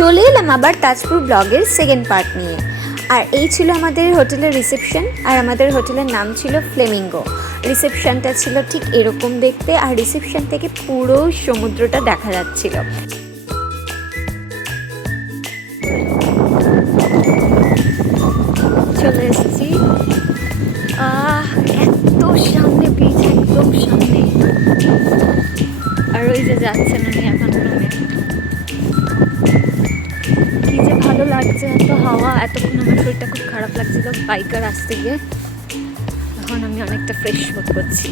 চলে এলাম আবার তাজপুর ব্লগের সেকেন্ড পার্ট নিয়ে। আর এই ছিল আমাদের হোটেলের রিসেপশন, আর আমাদের হোটেলের নাম ছিল ফ্লেমিঙ্গো। রিসেপশনটা ছিল ঠিক এরকম দেখতে, আর রিসেপশন থেকে পুরো সমুদ্রটা দেখা যাচ্ছিল। চলে এসেছি, এত সামনে বিচ, একদম সামনে। আর ওই যে যাচ্ছেন উনি এখন রুমে। কি যে ভালো লাগছে, এত হাওয়া। এতক্ষণ আমার শরীরটা খুব খারাপ লাগছিল বাইকার আসতে গিয়ে, এখন আমি অনেকটা ফ্রেশ বোধ করছি।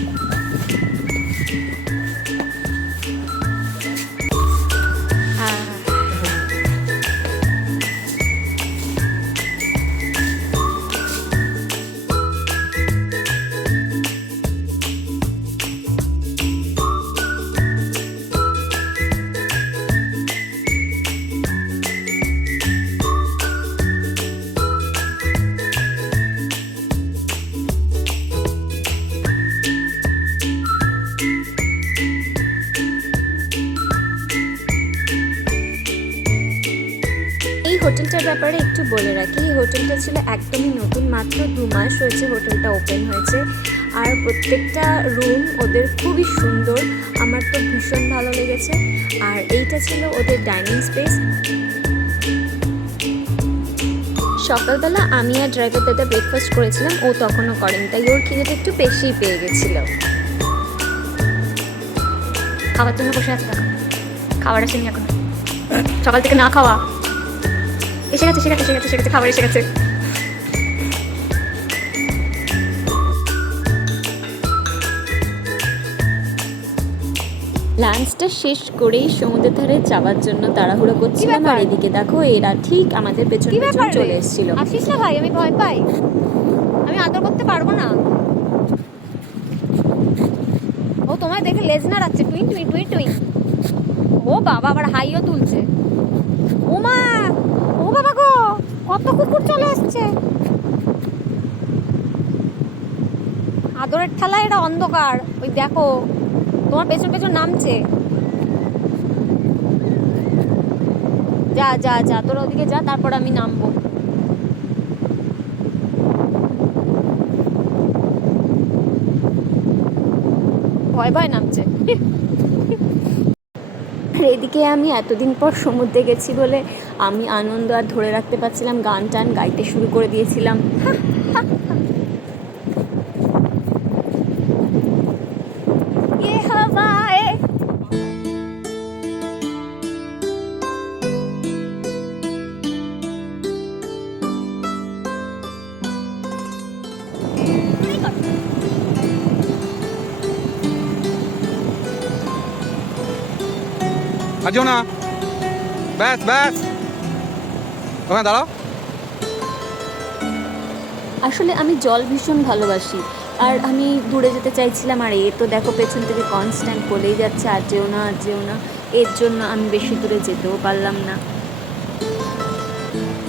হোটেলটার ব্যাপারে একটু বলে রাখি, এই হোটেলটা ছিল একদমই নতুন, মাত্র 2 মাস হয়েছে হোটেলটা ওপেন হয়েছে। আর প্রত্যেকটা রুম ওদের খুবই সুন্দর, আমার তো ভীষণ ভালো লেগেছে। আর এইটা ছিল ওদের ডাইনিং স্পেস। সকালবেলা আমি আর ড্রাইভার দাদা ব্রেকফাস্ট করেছিলাম, ও তখনও করেনি, তাই ওর খিদেটা একটু বেশিই পেয়ে গেছিলো। খাওয়ার জন্য বসে আছে, খাবার আসেনি এখন, সকাল থেকে না খাওয়া। এসে গেছে খাবার এসে গেছে। লাঞ্চটা শেষ করেই সমুদ্রের ধারে যাওয়ার জন্য তাড়াহুড়ো করছিলাম। আর এদিকে দেখো এরা ঠিক আমাদের পেছন পেছন চলে এসেছিল। আসিস না ভাই, আমি ভয় পাই, আমি আদর করতে পারবো না। ও তোমায় দেখে লেজ না রাখছে, টুইন টুইন টুইন টুইন। ও বাবা, আবার হাইও তুলছে। ও মা, ও বাবা গো, কত কুকুর চলে আসছে। আদরের ঠেলা, এটা অন্ধকার, ওই দেখো তোমার পেছন পেছন নামছে। যা যা যা, তোরা ওদিকে যা, তারপর আমি নামবো। ভয় ভয় নামছে। এদিকে আমি এতদিন পর সমুদ্রে গেছি বলে আমি আনন্দ আর ধরে রাখতে পারছিলাম, গান টান গাইতে শুরু করে দিয়েছিলাম। না ব্যাস ব্যাস, ওখানে দাঁড়াও। আসলে আমি জল ভীষণ ভালোবাসি, আর আমি দূরে যেতে চাইছিলাম। আর এ তো দেখো পেছন থেকে কনস্ট্যান্ট বলেই যাচ্ছে আর যেও না আর যেও না। এর জন্য আমি বেশি দূরে যেতেও পারলাম না।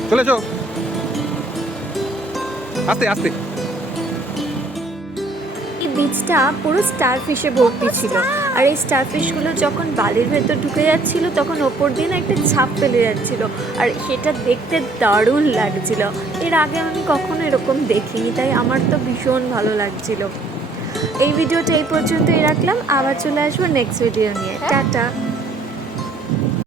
চলেছ আস্তে আস্তে। এই বীজটা পুরো স্টারফিশে ভর্তি ছিল, আর এই স্টারফিশগুলো যখন বালির ভেতর ঢুকে যাচ্ছিল তখন ওপর দিয়ে না একটা ছাপ ফেলে যাচ্ছিল, আর সেটা দেখতে দারুণ লাগছিল। এর আগে আমি কখনো এরকম দেখিনি, তাই আমার তো ভীষণ ভালো লাগছিল। এই ভিডিওটা এই পর্যন্তই রাখলাম, আবার চলে আসবো নেক্সট ভিডিও নিয়ে। টাটা।